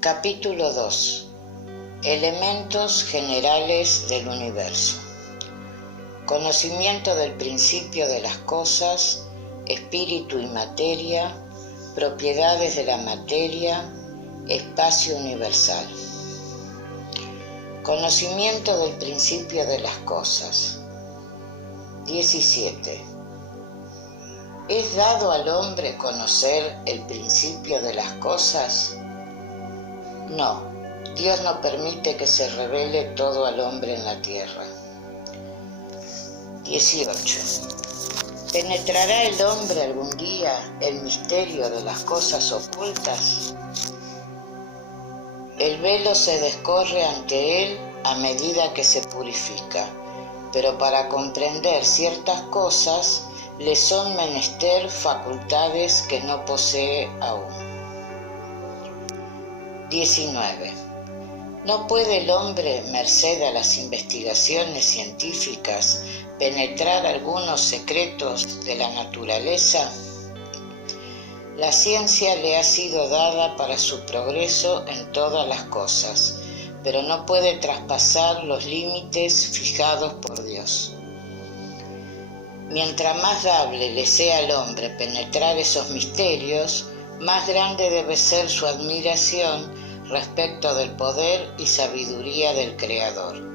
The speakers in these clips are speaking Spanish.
Capítulo 2. Elementos generales del universo. Conocimiento del principio de las cosas, espíritu y materia, propiedades de la materia, espacio universal. Conocimiento del principio de las cosas. 17. ¿Es dado al hombre conocer el principio de las cosas? No, Dios no permite que se revele todo al hombre en la tierra. 18. ¿Penetrará el hombre algún día el misterio de las cosas ocultas? El velo se descorre ante él a medida que se purifica, pero para comprender ciertas cosas le son menester facultades que no posee aún. 19. ¿No puede el hombre, merced a las investigaciones científicas, penetrar algunos secretos de la naturaleza? La ciencia le ha sido dada para su progreso en todas las cosas, pero no puede traspasar los límites fijados por Dios. Mientras más dable le sea al hombre penetrar esos misterios, más grande debe ser su admiración respecto del poder y sabiduría del Creador.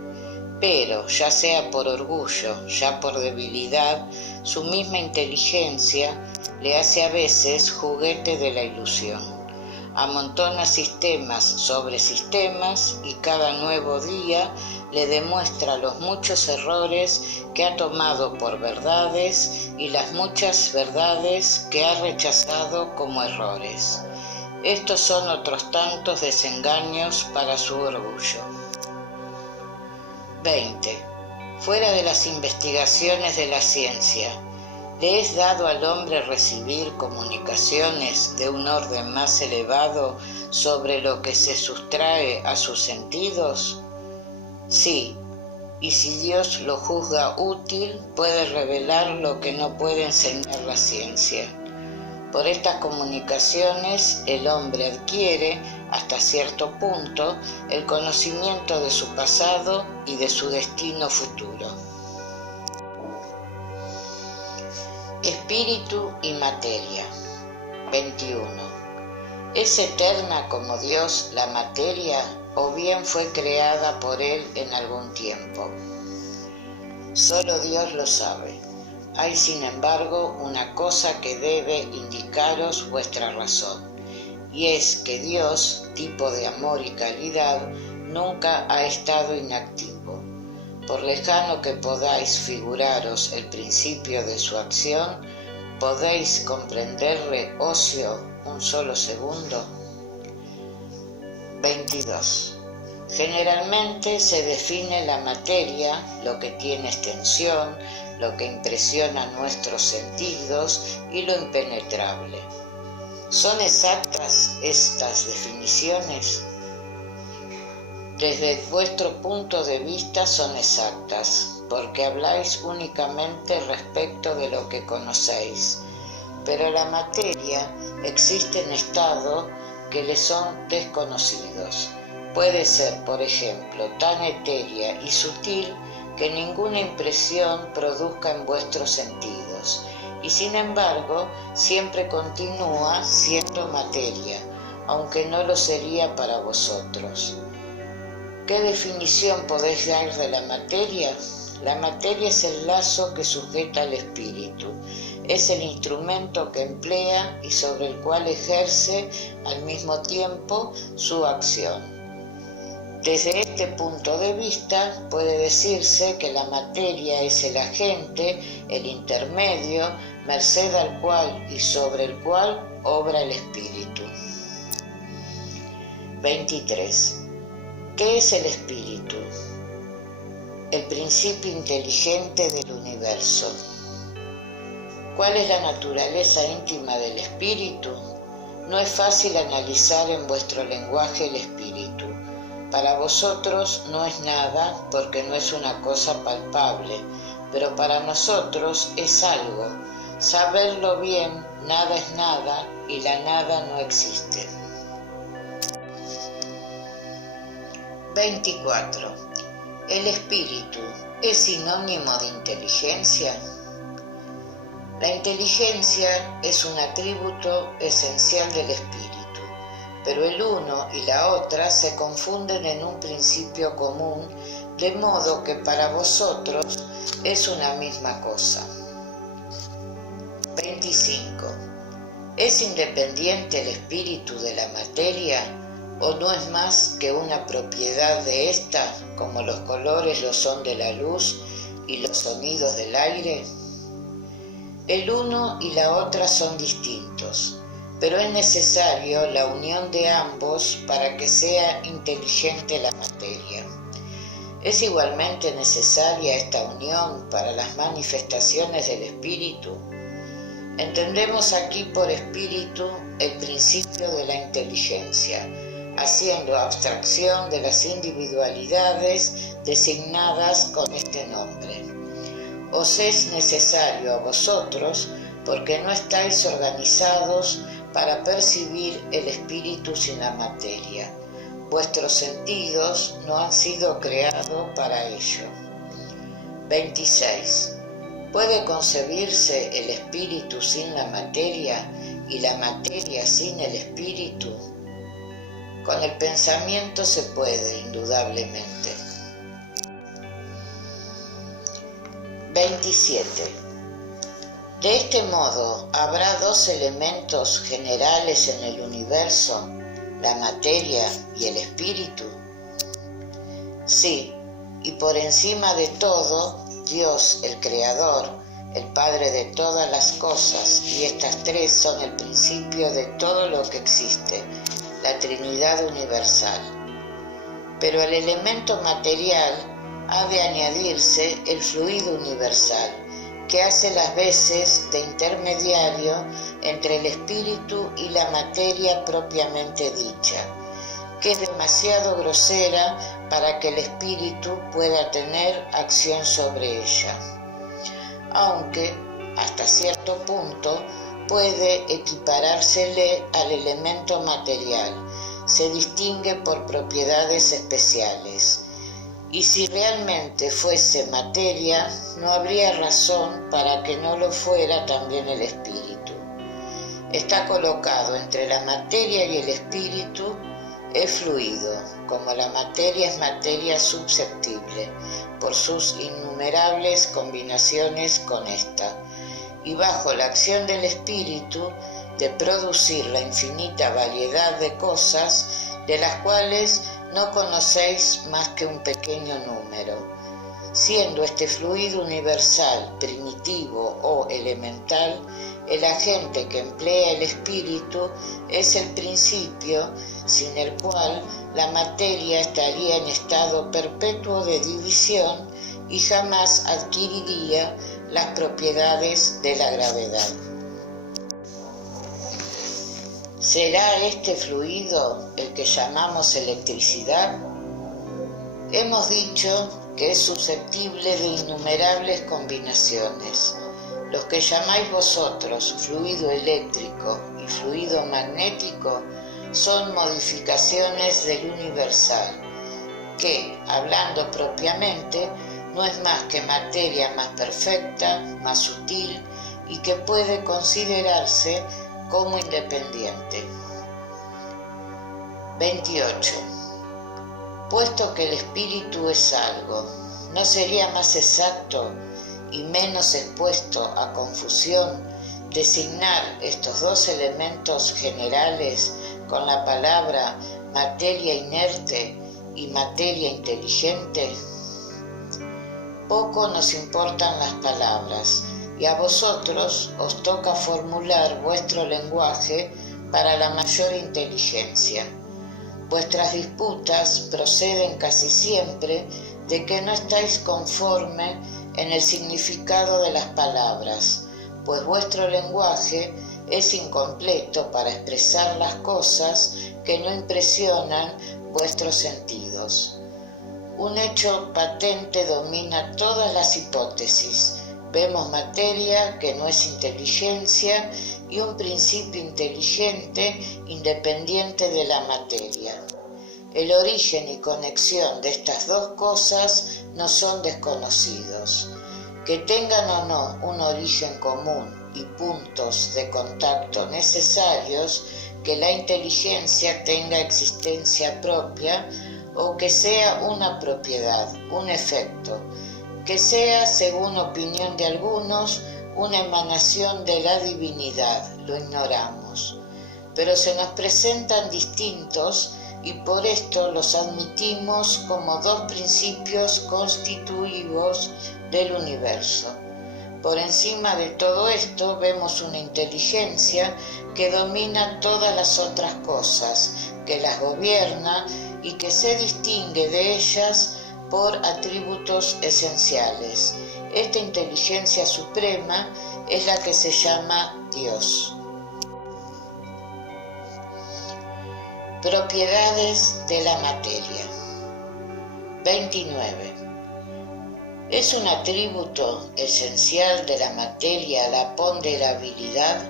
Pero, ya sea por orgullo, ya por debilidad, su misma inteligencia le hace a veces juguete de la ilusión. Amontona sistemas sobre sistemas y cada nuevo día le demuestra los muchos errores que ha tomado por verdades y las muchas verdades que ha rechazado como errores. Estos son otros tantos desengaños para su orgullo. 20. Fuera de las investigaciones de la ciencia, ¿le es dado al hombre recibir comunicaciones de un orden más elevado sobre lo que se sustrae a sus sentidos? Sí, y si Dios lo juzga útil, puede revelar lo que no puede enseñar la ciencia. Por estas comunicaciones, el hombre adquiere, hasta cierto punto, el conocimiento de su pasado y de su destino futuro. Espíritu y materia. 21. ¿Es eterna como Dios la materia o bien fue creada por Él en algún tiempo? Solo Dios lo sabe. Hay, sin embargo, una cosa que debe indicaros vuestra razón, y es que Dios, tipo de amor y calidad, nunca ha estado inactivo. Por lejano que podáis figuraros el principio de su acción, ¿podéis comprenderle ocio un solo segundo? 22. Generalmente se define la materia, lo que tiene extensión, lo que impresiona nuestros sentidos y lo impenetrable. ¿Son exactas estas definiciones? Desde vuestro punto de vista son exactas, porque habláis únicamente respecto de lo que conocéis, pero la materia existe en estado que le son desconocidos. Puede ser, por ejemplo, tan etérea y sutil que ninguna impresión produzca en vuestros sentidos, y sin embargo siempre continúa siendo materia, aunque no lo sería para vosotros. ¿Qué definición podéis dar de la materia? La materia es el lazo que sujeta al espíritu, es el instrumento que emplea y sobre el cual ejerce al mismo tiempo su acción. Desde este punto de vista puede decirse que la materia es el agente, el intermedio, merced al cual y sobre el cual obra el espíritu. 23. ¿Qué es el espíritu? El principio inteligente del universo. ¿Cuál es la naturaleza íntima del espíritu? No es fácil analizar en vuestro lenguaje el espíritu. Para vosotros no es nada porque no es una cosa palpable, pero para nosotros es algo. Saberlo bien, nada es nada y la nada no existe. 24. ¿El espíritu es sinónimo de inteligencia? La inteligencia es un atributo esencial del espíritu, pero el uno y la otra se confunden en un principio común, de modo que para vosotros es una misma cosa. 25. ¿Es independiente el espíritu de la materia o no es más que una propiedad de ésta, como los colores lo son de la luz y los sonidos del aire? El uno y la otra son distintos, pero es necesario la unión de ambos para que sea inteligente la materia. ¿Es igualmente necesaria esta unión para las manifestaciones del espíritu? Entendemos aquí por espíritu el principio de la inteligencia, haciendo abstracción de las individualidades designadas con este nombre. Os es necesario a vosotros porque no estáis organizados para percibir el espíritu sin la materia. Vuestros sentidos no han sido creados para ello. 26. ¿Puede concebirse el espíritu sin la materia y la materia sin el espíritu? Con el pensamiento se puede, indudablemente. 27. De este modo, ¿habrá dos elementos generales en el universo, la materia y el espíritu? Sí, y por encima de todo, Dios, el Creador, el Padre de todas las cosas, y estas tres son el principio de todo lo que existe, la Trinidad universal. Pero al elemento material ha de añadirse el fluido universal, que hace las veces de intermediario entre el espíritu y la materia propiamente dicha, que es demasiado grosera para que el espíritu pueda tener acción sobre ella, aunque hasta cierto punto puede equiparársele al elemento material, se distingue por propiedades especiales. Y si realmente fuese materia, no habría razón para que no lo fuera también el espíritu. Está colocado entre la materia y el espíritu, es fluido, como la materia es materia susceptible, por sus innumerables combinaciones con esta, y bajo la acción del espíritu de producir la infinita variedad de cosas de las cuales no conocéis más que un pequeño número, siendo este fluido universal, primitivo o elemental, el agente que emplea el espíritu es el principio sin el cual la materia estaría en estado perpetuo de división y jamás adquiriría las propiedades de la gravedad. ¿Será este fluido el que llamamos electricidad? Hemos dicho que es susceptible de innumerables combinaciones. Los que llamáis vosotros fluido eléctrico y fluido magnético son modificaciones del universal, que, hablando propiamente, no es más que materia más perfecta, más sutil y que puede considerarse como independiente. 28. Puesto que el espíritu es algo, ¿no sería más exacto y menos expuesto a confusión designar estos dos elementos generales con la palabra materia inerte y materia inteligente? Poco nos importan las palabras, y a vosotros os toca formular vuestro lenguaje para la mayor inteligencia. Vuestras disputas proceden casi siempre de que no estáis conforme en el significado de las palabras, pues vuestro lenguaje es incompleto para expresar las cosas que no impresionan vuestros sentidos. Un hecho patente domina todas las hipótesis. Vemos materia que no es inteligencia y un principio inteligente independiente de la materia. El origen y conexión de estas dos cosas no son desconocidos. Que tengan o no un origen común y puntos de contacto necesarios, que la inteligencia tenga existencia propia o que sea una propiedad, un efecto, que sea, según opinión de algunos, una emanación de la divinidad, lo ignoramos. Pero se nos presentan distintos y por esto los admitimos como dos principios constitutivos del universo. Por encima de todo esto vemos una inteligencia que domina todas las otras cosas, que las gobierna y que se distingue de ellas por atributos esenciales. Esta inteligencia suprema es la que se llama Dios. Propiedades de la materia. 29. ¿Es un atributo esencial de la materia la ponderabilidad?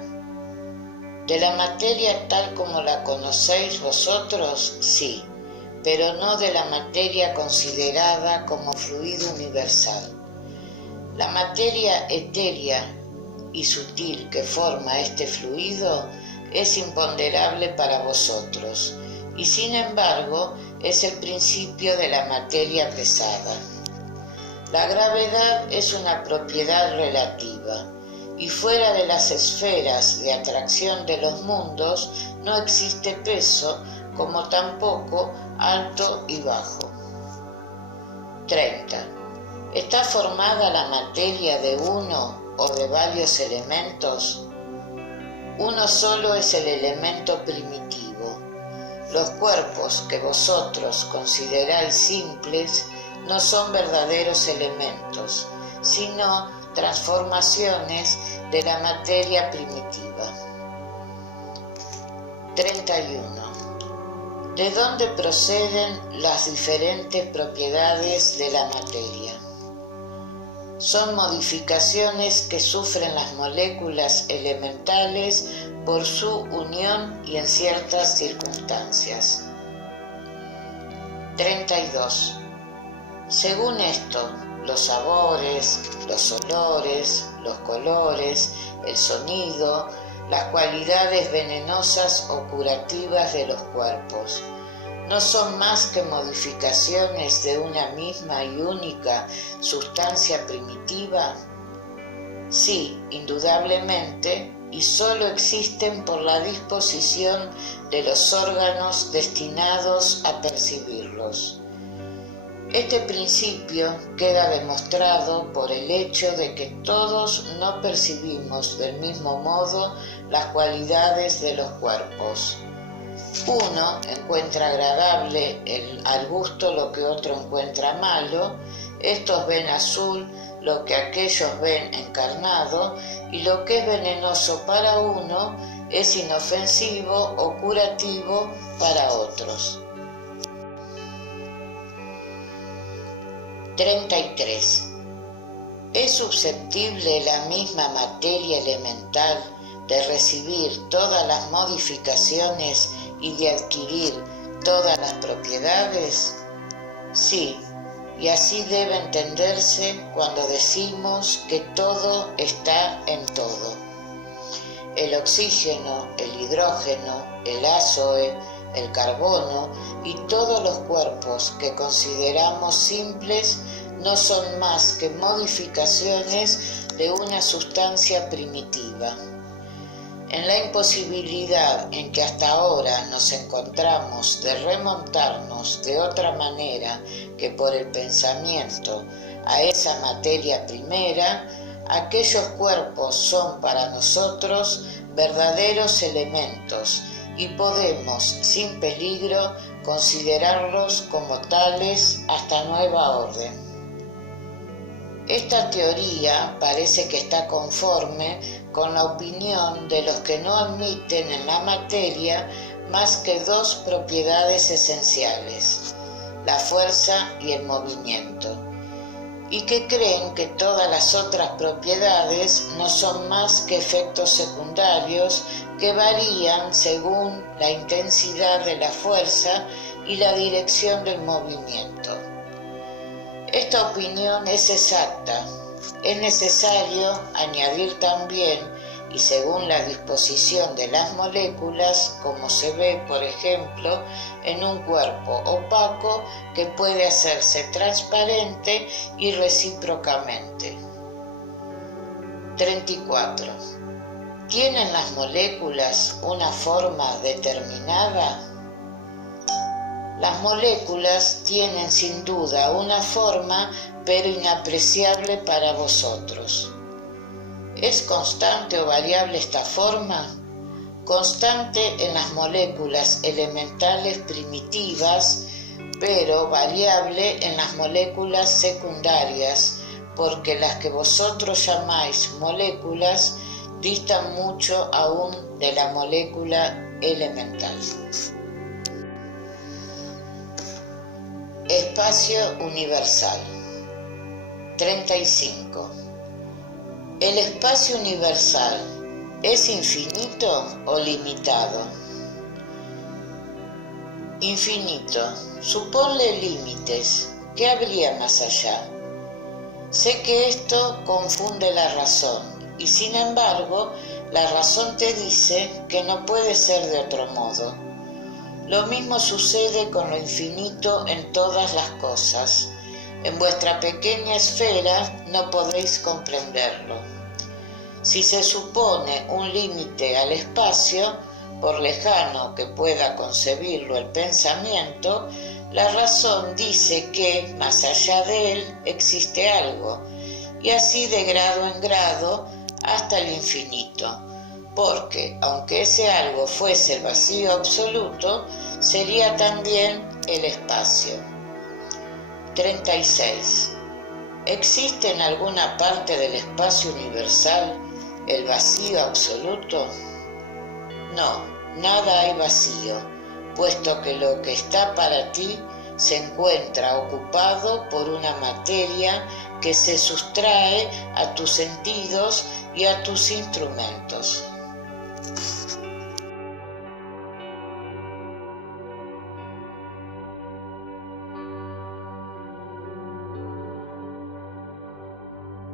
De la materia tal como la conocéis vosotros, sí, pero no de la materia considerada como fluido universal. La materia etérea y sutil que forma este fluido es imponderable para vosotros, y sin embargo es el principio de la materia pesada. La gravedad es una propiedad relativa, y fuera de las esferas de atracción de los mundos no existe peso, como tampoco alto y bajo. 30. ¿Está formada la materia de uno o de varios elementos? Uno solo es el elemento primitivo. Los cuerpos que vosotros consideráis simples no son verdaderos elementos, sino transformaciones de la materia primitiva. 31. ¿De dónde proceden las diferentes propiedades de la materia? Son modificaciones que sufren las moléculas elementales por su unión y en ciertas circunstancias. 32. Según esto, los sabores, los olores, los colores, el sonido, las cualidades venenosas o curativas de los cuerpos, ¿no son más que modificaciones de una misma y única sustancia primitiva? Sí, indudablemente, y solo existen por la disposición de los órganos destinados a percibirlos. Este principio queda demostrado por el hecho de que todos no percibimos del mismo modo las cualidades de los cuerpos. Uno encuentra agradable al gusto lo que otro encuentra malo, estos ven azul lo que aquellos ven encarnado, y lo que es venenoso para uno es inofensivo o curativo para otros. 33. ¿Es susceptible la misma materia elemental de recibir todas las modificaciones y de adquirir todas las propiedades? Sí, y así debe entenderse cuando decimos que todo está en todo. El oxígeno, el hidrógeno, el ázoe, el carbono y todos los cuerpos que consideramos simples no son más que modificaciones de una sustancia primitiva. En la imposibilidad en que hasta ahora nos encontramos de remontarnos de otra manera que por el pensamiento a esa materia primera, aquellos cuerpos son para nosotros verdaderos elementos y podemos, sin peligro, considerarlos como tales hasta nueva orden. Esta teoría parece que está conforme con la opinión de los que no admiten en la materia más que dos propiedades esenciales, la fuerza y el movimiento, y que creen que todas las otras propiedades no son más que efectos secundarios que varían según la intensidad de la fuerza y la dirección del movimiento. Esta opinión es exacta. Es necesario añadir también, y según la disposición de las moléculas, como se ve, por ejemplo, en un cuerpo opaco que puede hacerse transparente y recíprocamente. 34. ¿Tienen las moléculas una forma determinada? Las moléculas tienen sin duda una forma, pero inapreciable para vosotros. ¿Es constante o variable esta forma? Constante en las moléculas elementales primitivas, pero variable en las moléculas secundarias, porque las que vosotros llamáis moléculas distan mucho aún de la molécula elemental. Espacio universal. 35. ¿El espacio universal es infinito o limitado? Infinito. Suponle límites. ¿Qué habría más allá? Sé que esto confunde la razón, y sin embargo, la razón te dice que no puede ser de otro modo. Lo mismo sucede con lo infinito en todas las cosas. En vuestra pequeña esfera no podéis comprenderlo. Si se supone un límite al espacio, por lejano que pueda concebirlo el pensamiento, la razón dice que, más allá de él, existe algo, y así de grado en grado hasta el infinito, porque, aunque ese algo fuese el vacío absoluto, sería también el espacio. 36. ¿Existe en alguna parte del espacio universal el vacío absoluto? No, nada hay vacío, puesto que lo que está para ti se encuentra ocupado por una materia que se sustrae a tus sentidos y a tus instrumentos.